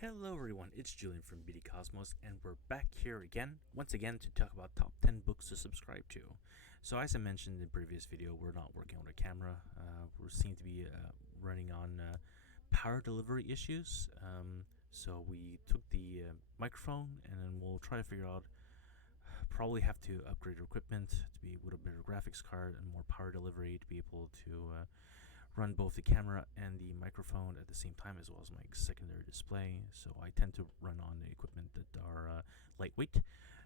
Hello everyone, it's Julian from BD Cosmos, and we're back here once again, to talk about top 10 books to subscribe to. So as I mentioned in the previous video, we're not working on a camera. We seem to be running on power delivery issues. So we took the microphone, and then we'll try to figure out, probably have to upgrade our equipment to be with a better graphics card and more power delivery to be able to run both the camera and the microphone at the same time, as well as my secondary display. So I tend to run on the equipment that are lightweight,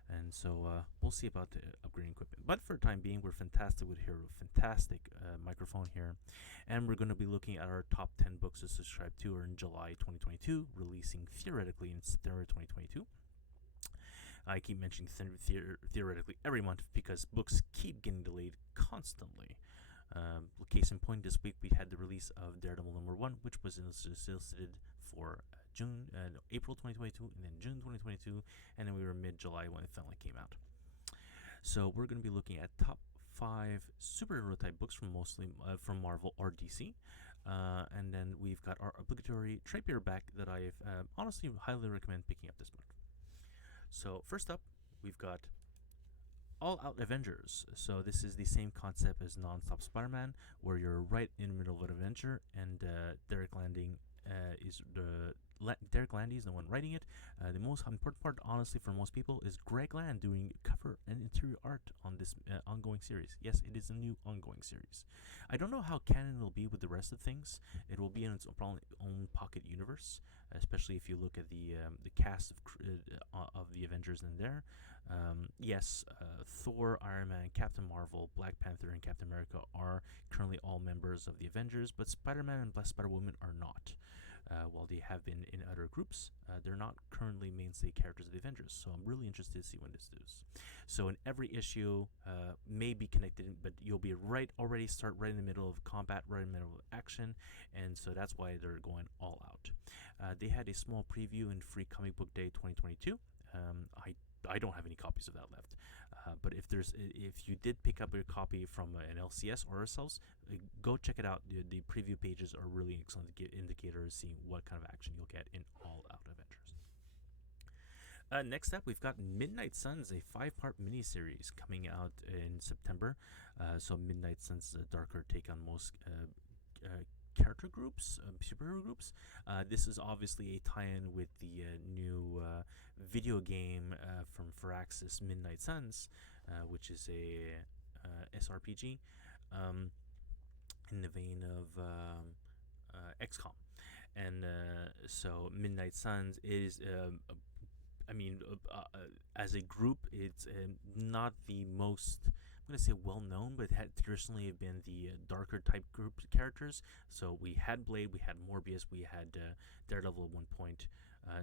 and so we'll see about the upgrading equipment. But for the time being, we're fantastic with here, a fantastic microphone here, and we're going to be looking at our top 10 books to subscribe to in July 2022, releasing theoretically in September 2022. I keep mentioning theoretically every month because books keep getting delayed constantly. Case in point, this week we had the release of Daredevil #1, which was solicited for April 2022, and then June 2022, and then we were mid-July when it finally came out. So we're going to be looking at top 5 superhero type books from from Marvel or DC, and then we've got our obligatory trade paperback that I've honestly highly recommend picking up this month. So first up, we've got All Out Avengers. So this is the same concept as Non-Stop Spider-Man, where you're right in the middle of an adventure, and Derek Landy is the one writing it. The most important part, honestly, for most people, is Greg Land doing cover and interior art on this ongoing series. Yes, it is a new ongoing series. I don't know how canon it'll be with the rest of things. It will be in its own pocket universe, especially if you look at the cast of the Avengers in there. Yes, Thor, Iron Man, Captain Marvel, Black Panther, and Captain America are currently all members of the Avengers, but Spider-Man and Black Spider-Woman are not. While they have been in other groups, they're not currently mainstay characters of the Avengers. So I'm really interested to see when this does. So in every issue, may be connected, but you'll be start right in the middle of combat, right in the middle of action, and so that's why they're going all out. They had a small preview in Free Comic Book Day 2022. I don't have any copies of that left, but if you did pick up your copy from an LCS or ourselves, go check it out. The preview pages are really excellent indicators seeing what kind of action you'll get in All Out Avengers. Next up, we've got Midnight Suns, a 5-part miniseries coming out in September. So Midnight Suns is a darker take on most character groups, superhero groups. This is obviously a tie-in with the new video game from Firaxis, Midnight Suns, which is a SRPG in the vein of XCOM. And so Midnight Suns is as a group, it's not the most, I'm going to say, well-known, but it had traditionally been the darker type group characters. So we had Blade, we had Morbius, we had Daredevil at one point.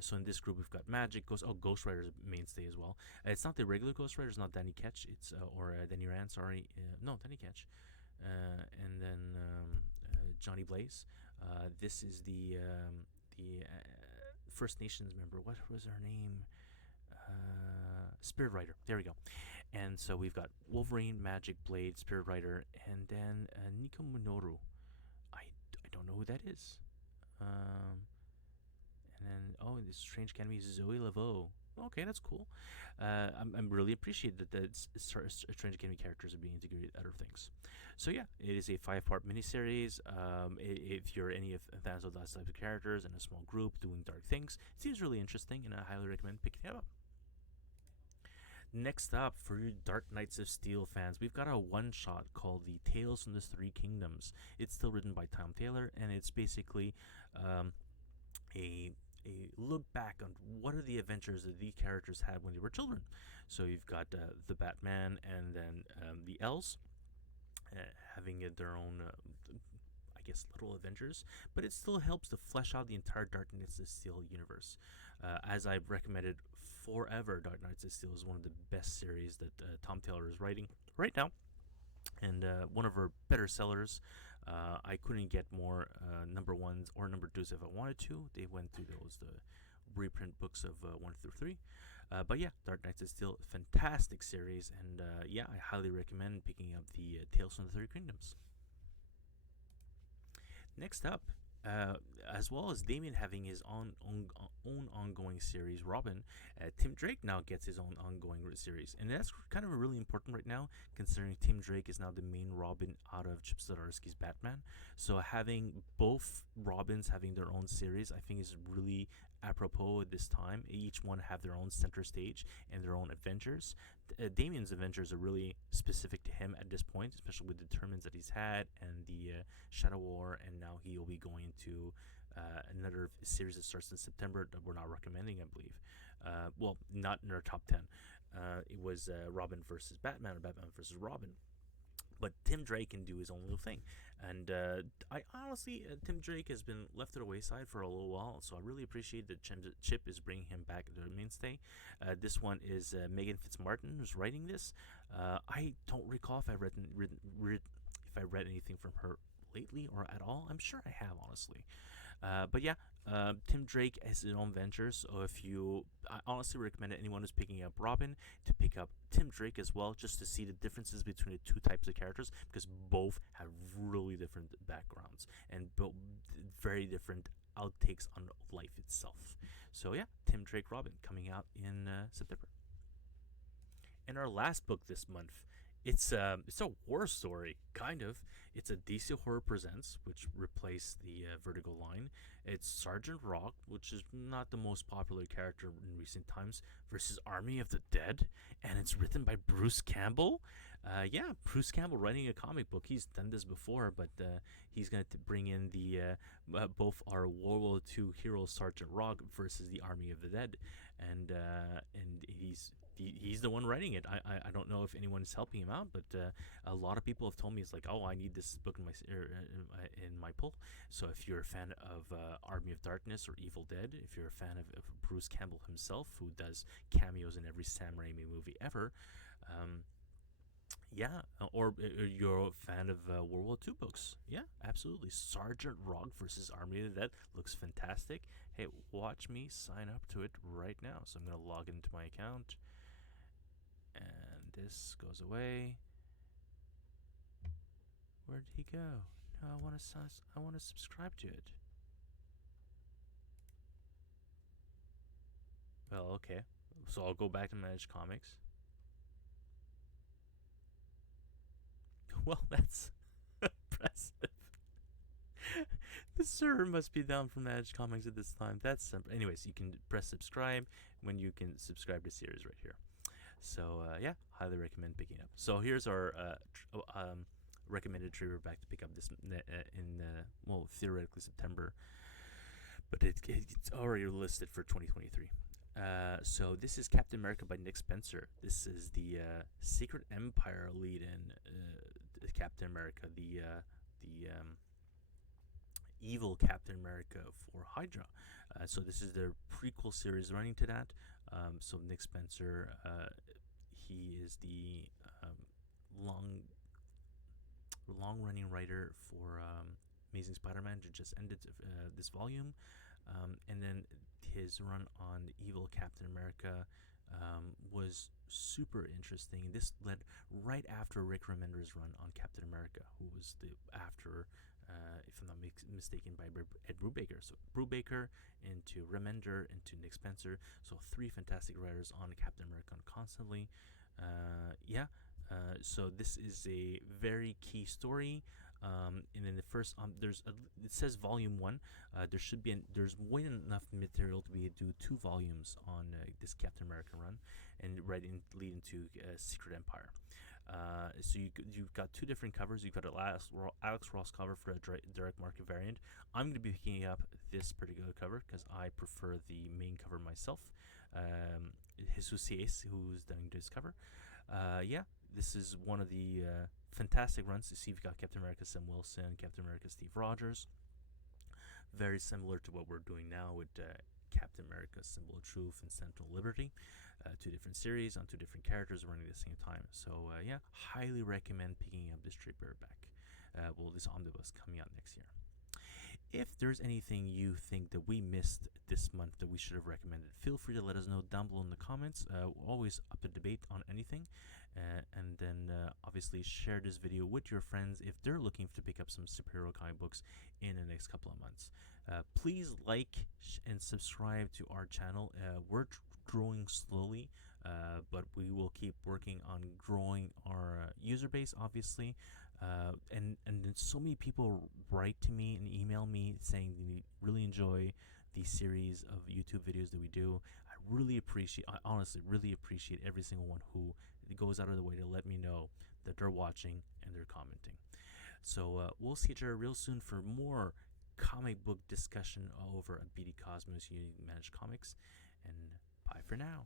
So in this group, we've got Magic, Ghost Rider is a mainstay as well. It's not the regular Ghost Rider, it's not Danny Ketch, it's or Danny Rand, sorry. No, Danny Ketch. And then Johnny Blaze. This is the First Nations member. What was her name? Spirit Rider. There we go. And so we've got Wolverine, Magic, Blade, Spirit Rider, and then Nico Minoru. I don't know who that is. And then this Strange Academy is Zoe Laveau. Okay, that's cool. I'm really appreciate that the Strange Academy characters are being integrated with other things. So yeah, it is a 5-part miniseries. If you're any fans of those types of characters in a small group doing dark things, it seems really interesting, and I highly recommend picking it up. Next up, for you Dark Knights of Steel fans, we've got a one-shot called The Tales from the Three Kingdoms. It's still written by Tom Taylor, and it's basically a look back on what are the adventures that these characters had when they were children. So you've got the Batman, and then the elves having their own little adventures, but it still helps to flesh out the entire Dark Knights of Steel universe. As I've recommended forever, Dark Knights of Steel is one of the best series that Tom Taylor is writing right now, and one of her better sellers. I couldn't get more number 1s or number 2s if I wanted to. They went through the reprint books of 1 through 3. But yeah, Dark Knights is still a fantastic series, and I highly recommend picking up the Tales from the Three Kingdoms. Next up, Uh, as well as Damien having his own ongoing series, Robin, Tim Drake now gets his own ongoing series, and that's kind of really important right now, considering Tim Drake is now the main Robin out of Chip Zdarsky's Batman. So having both Robins having their own series, I think, is really apropos at this time. Each one have their own center stage and their own adventures. Damien's adventures are really specific to him at this point, especially with the tournaments that he's had and the Shadow War, and now he will be going to another series that starts in September that we're not recommending, I believe. Well, not in our top 10. It was Robin versus Batman, or Batman versus Robin. But Tim Drake can do his own little thing. And I honestly, Tim Drake has been left to the wayside for a little while, so I really appreciate that Chip is bringing him back to the mainstay. This one is Megan Fitzmartin who's writing this. I don't recall if I read anything from her lately or at all. I'm sure I have, honestly. But yeah, Tim Drake has his own ventures. So I honestly recommend anyone who's picking up Robin to pick up Tim Drake as well, just to see the differences between the two types of characters, because both have really different backgrounds and very different outtakes on life itself. So yeah, Tim Drake Robin coming out in September. And our last book this month, it's a war story, kind of. It's a DC Horror Presents, which replaced the Vertigo line. It's Sergeant Rock, which is not the most popular character in recent times, versus Army of the Dead, and it's written by Bruce Campbell. Yeah, Bruce Campbell writing a comic book. He's done this before, but he's going to bring in the both our World War II hero Sergeant Rock versus the Army of the Dead, and he's the one writing it. I don't know if anyone's helping him out, but a lot of people have told me it's like, oh, I need this book in my pull. So if you're a fan of Army of Darkness or Evil Dead, if you're a fan of Bruce Campbell himself, who does cameos in every Sam Raimi movie ever, yeah, or you're a fan of World War II books, yeah, absolutely. Sergeant Rock versus Army of the Dead looks fantastic. Hey, watch me sign up to it right now. So I'm gonna log into my account. And this goes away. Where did he go? No, I want to subscribe to it. Well, okay. So I'll go back to Manage Comics. Well, that's impressive. The server must be down for Manage Comics at this time. Anyways, you can press subscribe when you can subscribe to series right here. So yeah, highly recommend picking up. So here's our recommended trade paperback to pick up this in well, theoretically September, but it's already listed for 2023. So this is Captain America by Nick Spencer. This is the Secret Empire lead-in Captain America, the evil Captain America for Hydra. So this is their prequel series running to that. So Nick Spencer, he is the long-running writer for Amazing Spider-Man, that just ended this volume, and then his run on Evil Captain America was super interesting. This led right after Rick Remender's run on Captain America, who was the after, if I'm not mistaken, by Ed Brubaker. So Brubaker into Remender into Nick Spencer. So three fantastic writers on Captain America constantly. Yeah. So this is a very key story. And in the first, it says volume 1. There's more than enough material to do 2 volumes on this Captain America run, and lead into Secret Empire. So you've got 2 different covers. You've got Alex Ross cover for a direct market variant. I'm going to be picking up this particular cover because I prefer the main cover myself. Jesus Cies, who's doing this cover. Yeah, this is one of the fantastic runs. You see, we've got Captain America Sam Wilson, Captain America Steve Rogers. Very similar to what we're doing now with Captain America Symbol of Truth and Sentinel Liberty. 2 different series on 2 different characters running at the same time. So yeah, highly recommend picking up this trade paperback. This omnibus coming out next year. If there's anything you think that we missed this month that we should have recommended, feel free to let us know down below in the comments. We're always up to debate on anything. And then obviously share this video with your friends if they're looking to pick up some superhero comic books in the next couple of months. Please like and subscribe to our channel. We're growing slowly, but we will keep working on growing our user base, obviously. And so many people write to me and email me saying they really enjoy the series of YouTube videos that we do. I honestly really appreciate every single one who goes out of the way to let me know that they're watching and they're commenting. So we'll see each other real soon for more comic book discussion over at BD Cosmos Unity Managed Comics. And bye for now.